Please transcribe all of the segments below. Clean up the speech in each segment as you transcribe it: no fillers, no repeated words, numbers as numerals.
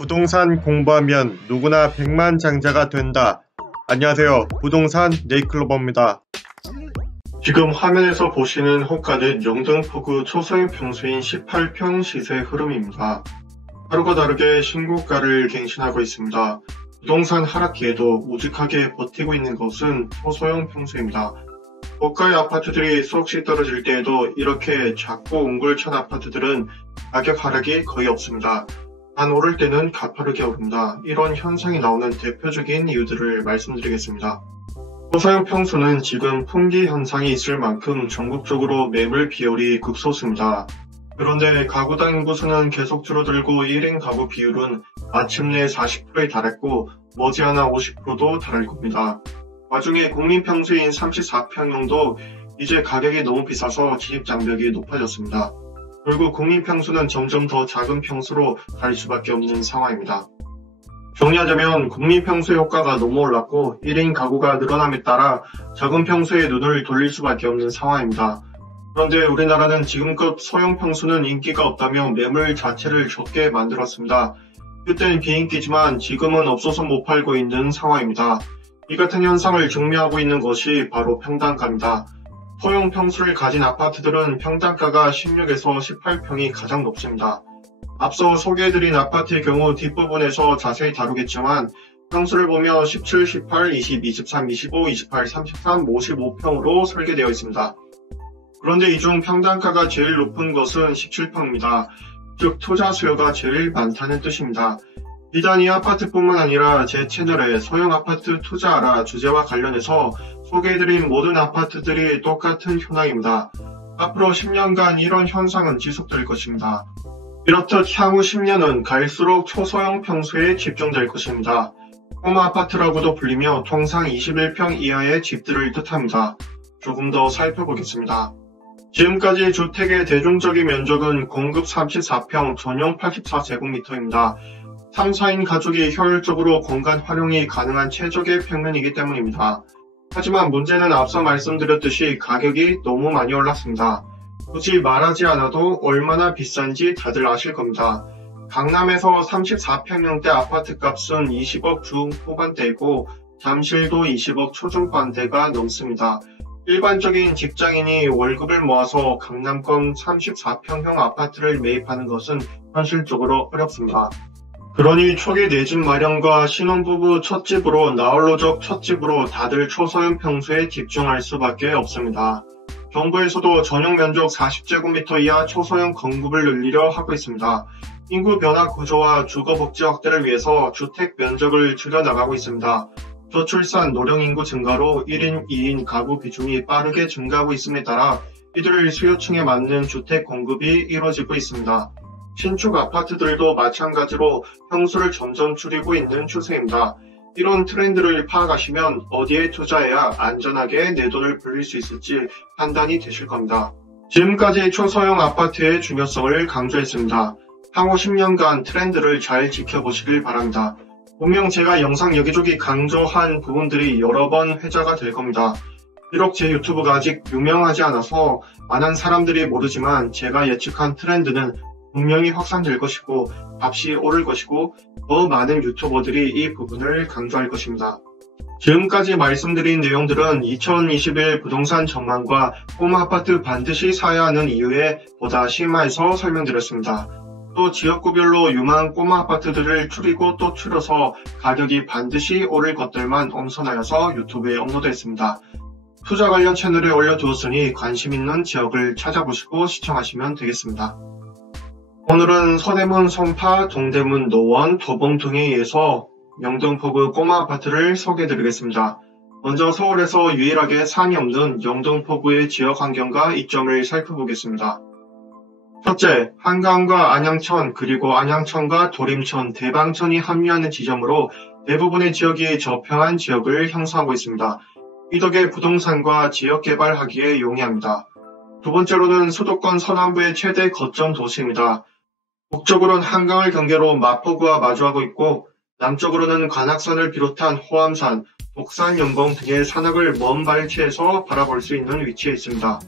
부동산 공부하면 누구나 백만장자가 된다. 안녕하세요. 부동산 네이클로버입니다. 지금 화면에서 보시는 호가는 영등포구 초소형 평수인 18평 시세 흐름입니다. 하루가 다르게 신고가를 갱신하고 있습니다. 부동산 하락기에도 우직하게 버티고 있는 것은 초소형 평수입니다. 고가의 아파트들이 수없이 떨어질 때에도 이렇게 작고 옹골찬 아파트들은 가격 하락이 거의 없습니다. 단 오를 때는 가파르게 오릅니다. 이런 현상이 나오는 대표적인 이유들을 말씀드리겠습니다. 초소형 평수는 지금 품귀 현상이 있을 만큼 전국적으로 매물 비율이 극소수입니다. 그런데 가구당 인구수는 계속 줄어들고 1인 가구 비율은 마침내 40%에 달했고 머지않아 50%도 달할 겁니다. 와중에 국민평수인 34평형도 이제 가격이 너무 비싸서 진입장벽이 높아졌습니다. 결국 국민평수는 점점 더 작은 평수로 갈 수밖에 없는 상황입니다. 정리하자면 국민평수의 효과가 너무 올랐고 1인 가구가 늘어남에 따라 작은 평수에 눈을 돌릴 수밖에 없는 상황입니다. 그런데 우리나라는 지금껏 소형 평수는 인기가 없다며 매물 자체를 적게 만들었습니다. 그때는 비인기지만 지금은 없어서 못 팔고 있는 상황입니다. 이 같은 현상을 증명하고 있는 것이 바로 평당가입니다. 소형 평수를 가진 아파트들은 평당가가 16에서 18평이 가장 높습니다. 앞서 소개해드린 아파트의 경우 뒷부분에서 자세히 다루겠지만 평수를 보며 17, 18, 20, 23, 25, 28, 33, 55평으로 설계되어 있습니다. 그런데 이 중 평당가가 제일 높은 것은 17평입니다. 즉 투자 수요가 제일 많다는 뜻입니다. 비단 이 아파트뿐만 아니라 제 채널에 소형 아파트 투자하라 주제와 관련해서 소개해드린 모든 아파트들이 똑같은 현황입니다. 앞으로 10년간 이런 현상은 지속될 것입니다. 이렇듯 향후 10년은 갈수록 초소형 평수에 집중될 것입니다. 꼬마 아파트라고도 불리며 통상 21평 이하의 집들을 뜻합니다. 조금 더 살펴보겠습니다. 지금까지 주택의 대중적인 면적은 공급 34평, 전용 84제곱미터입니다. 3, 4인 가족이 효율적으로 공간 활용이 가능한 최적의 평면이기 때문입니다. 하지만 문제는 앞서 말씀드렸듯이 가격이 너무 많이 올랐습니다. 굳이 말하지 않아도 얼마나 비싼지 다들 아실 겁니다. 강남에서 34평형대 아파트 값은 20억 중후반대이고 잠실도 20억 초중반대가 넘습니다. 일반적인 직장인이 월급을 모아서 강남권 34평형 아파트를 매입하는 것은 현실적으로 어렵습니다. 그러니 초기 내 집 마련과 신혼부부 첫집으로 나홀로족 첫집으로 다들 초소형 평수에 집중할 수밖에 없습니다. 정부에서도 전용 면적 40제곱미터 이하 초소형 건급을 늘리려 하고 있습니다. 인구 변화 구조와 주거복지 확대를 위해서 주택 면적을 줄여나가고 있습니다. 저출산 노령인구 증가로 1인, 2인 가구 비중이 빠르게 증가하고 있음에 따라 이들 수요층에 맞는 주택 공급이 이뤄지고 있습니다. 신축 아파트들도 마찬가지로 평수를 점점 줄이고 있는 추세입니다. 이런 트렌드를 파악하시면 어디에 투자해야 안전하게 내 돈을 불릴 수 있을지 판단이 되실 겁니다. 지금까지 초소형 아파트의 중요성을 강조했습니다. 향후 10년간 트렌드를 잘 지켜보시길 바랍니다. 분명 제가 영상 여기저기 강조한 부분들이 여러 번 회자가 될 겁니다. 비록 제 유튜브가 아직 유명하지 않아서 많은 사람들이 모르지만 제가 예측한 트렌드는 분명히 확산될 것이고 값이 오를 것이고 더 많은 유튜버들이 이 부분을 강조할 것입니다. 지금까지 말씀드린 내용들은 2021 부동산 전망과 꼬마 아파트 반드시 사야 하는 이유에 보다 심화해서 설명드렸습니다. 또 지역구별로 유망 꼬마 아파트들을 추리고 또 추려서 가격이 반드시 오를 것들만 엄선하여서 유튜브에 업로드했습니다. 투자 관련 채널에 올려두었으니 관심 있는 지역을 찾아보시고 시청하시면 되겠습니다. 오늘은 서대문 송파, 동대문 노원, 도봉 등에 의해서 영등포구 꼬마 아파트를 소개해드리겠습니다. 먼저 서울에서 유일하게 산이 없는 영등포구의 지역 환경과 이점을 살펴보겠습니다. 첫째, 한강과 안양천 그리고 안양천과 도림천, 대방천이 합류하는 지점으로 대부분의 지역이 저평한 지역을 형성하고 있습니다. 이 덕에 부동산과 지역개발하기에 용이합니다. 두 번째로는 수도권 서남부의 최대 거점 도시입니다. 북쪽으로는 한강을 경계로 마포구와 마주하고 있고 남쪽으로는 관악산을 비롯한 호암산, 독산, 연봉 등의 산악을 먼 발치에서 바라볼 수 있는 위치에 있습니다.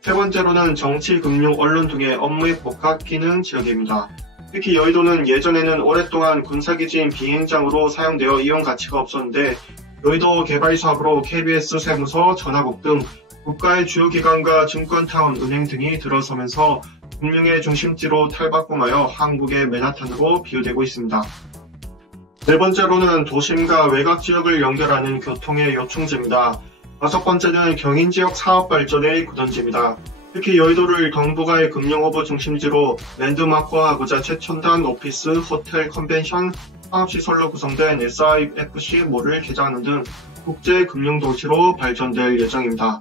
세 번째로는 정치, 금융, 언론 등의 업무에 복합 기능 지역입니다. 특히 여의도는 예전에는 오랫동안 군사기지인 비행장으로 사용되어 이용 가치가 없었는데 여의도 개발 사업으로 KBS 세무서, 전화국 등 국가의 주요 기관과 증권타운, 은행 등이 들어서면서 금융의 중심지로 탈바꿈하여 한국의 맨하탄으로 비유되고 있습니다. 네 번째로는 도심과 외곽 지역을 연결하는 교통의 요충지입니다. 다섯 번째는 경인지역 사업 발전의 구던지입니다. 특히 여의도를 동북아의 금융허브 중심지로 랜드마크화하고자 최첨단 오피스, 호텔, 컨벤션, 상업시설로 구성된 SIFC몰을 개장하는 등 국제금융도시로 발전될 예정입니다.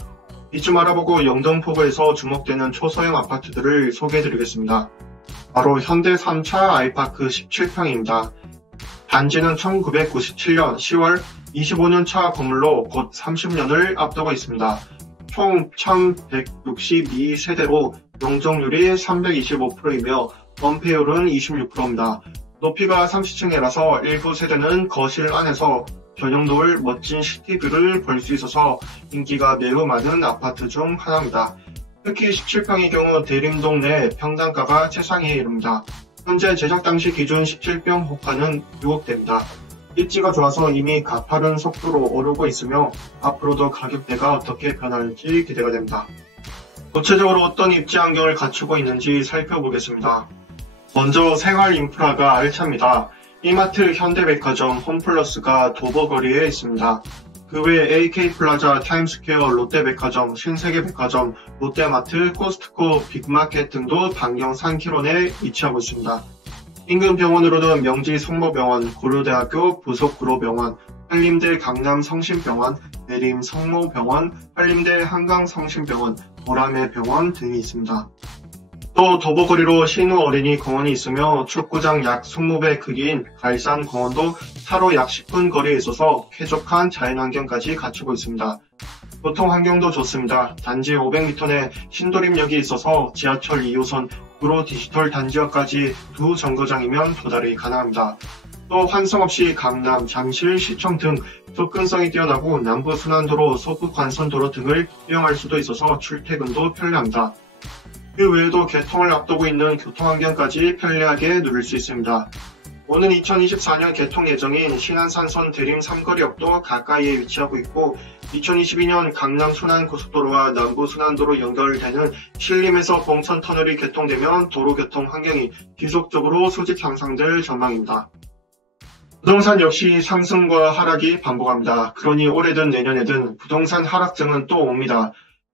이쯤 알아보고 영등포구에서 주목되는 초소형 아파트들을 소개해드리겠습니다. 바로 현대 3차 아이파크 17평입니다. 단지는 1997년 10월 25년 차 건물로 곧 30년을 앞두고 있습니다. 총 1162세대로 용적률이 325%이며 원폐율은 26%입니다. 높이가 30층이라서 일부 세대는 거실 안에서 저녁 노을 멋진 시티뷰를 볼 수 있어서 인기가 매우 많은 아파트 중 하나입니다. 특히 17평의 경우 대림동 내 평당가가 최상위에 이릅니다. 현재 제작 당시 기준 17평 호가는 6억대입니다. 입지가 좋아서 이미 가파른 속도로 오르고 있으며 앞으로도 가격대가 어떻게 변할지 기대가 됩니다. 구체적으로 어떤 입지 환경을 갖추고 있는지 살펴보겠습니다. 먼저 생활 인프라가 알찹니다. 이마트, 현대백화점, 홈플러스가 도보거리에 있습니다. 그 외 AK플라자, 타임스퀘어, 롯데백화점, 신세계백화점, 롯데마트, 코스트코, 빅마켓 등도 반경 3km 내에 위치하고 있습니다. 인근 병원으로는 명지 성모병원, 고려대학교 부속구로병원, 한림대 강남성심병원, 내림 성모병원, 한림대 한강성심병원, 보라매병원 등이 있습니다. 또 도보거리로 신우 어린이 공원이 있으며 축구장 약 20배 크기인 갈산공원도 차로 약 10분 거리에 있어서 쾌적한 자연환경까지 갖추고 있습니다. 교통환경도 좋습니다. 단지 500m 내 신도림역이 있어서 지하철 2호선 구로 디지털 단지역까지 두 정거장이면 도달이 가능합니다. 또 환승 없이 강남, 잠실, 시청 등 접근성이 뛰어나고 남부순환도로, 서부관선도로 등을 이용할 수도 있어서 출퇴근도 편리합니다. 그 외에도 개통을 앞두고 있는 교통환경까지 편리하게 누릴 수 있습니다. 오는 2024년 개통 예정인 신안산선 대림 삼거리역도 가까이에 위치하고 있고 2022년 강남 순환고속도로와 남부순환도로 연결되는 신림에서 봉천터널이 개통되면 도로교통 환경이 지속적으로 수직 향상될 전망입니다. 부동산 역시 상승과 하락이 반복합니다. 그러니 올해든 내년에든 부동산 하락장은 또 옵니다.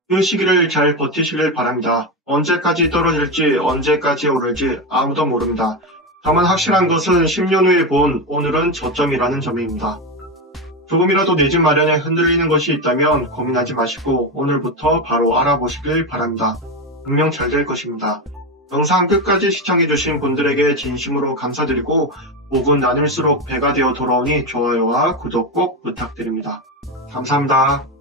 그 시기를 잘 버티시길 바랍니다. 언제까지 떨어질지 언제까지 오를지 아무도 모릅니다. 다만 확실한 것은 10년 후에 본 오늘은 저점이라는 점입니다. 조금이라도 내 집 마련에 흔들리는 것이 있다면 고민하지 마시고 오늘부터 바로 알아보시길 바랍니다. 분명 잘 될 것입니다. 영상 끝까지 시청해주신 분들에게 진심으로 감사드리고 복은 나눌수록 배가 되어 돌아오니 좋아요와 구독 꼭 부탁드립니다. 감사합니다.